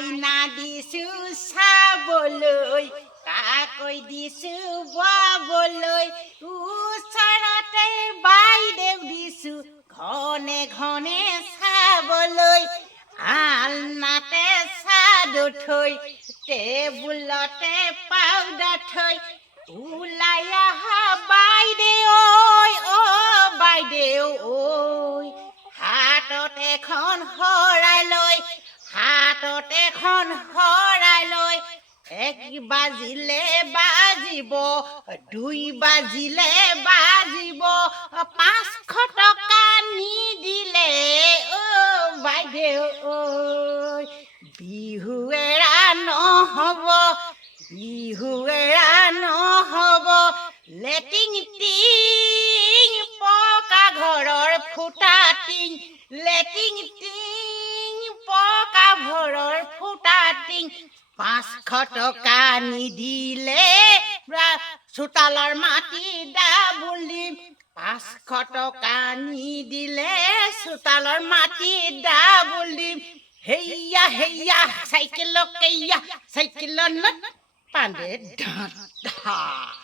আইনা দিছো চাবলৈ কাকৈ দিছো বাবলৈ ওচৰতে বাইদেউ দিছো ঘনে ঘনে চাবলৈ আলনাতে চাদৰ থৈ টেবুলতে পাউডাৰ থৈ ওলাই আহা বাইদেউ ঐ বাইদেউ ঐ হাতত এখন শৰাই লৈ হাতত এখন শৰাই লৈ 1 বাজিলে বাজিব 2 বাজিলে বাজিব 500 টকা নিদিলে বাইদেউ ঐ বিহু এৰা নহ'ব বিহু এৰা নহ'ব লেটিং টিং পকা ঘৰৰ ফুটা টিং লেটিং টিং পকা ঘৰৰ ফুটা টিং 500 টকা নিদিলে চোতালৰ মাটি ডাবুল দিম 500 টকা নিদিলে চোতালৰ মাটি ডাবুল দিম হেইয়া হেইয়া চাইকেলকেইয়া চাইকেলত পাণ্ডে ঢাঁ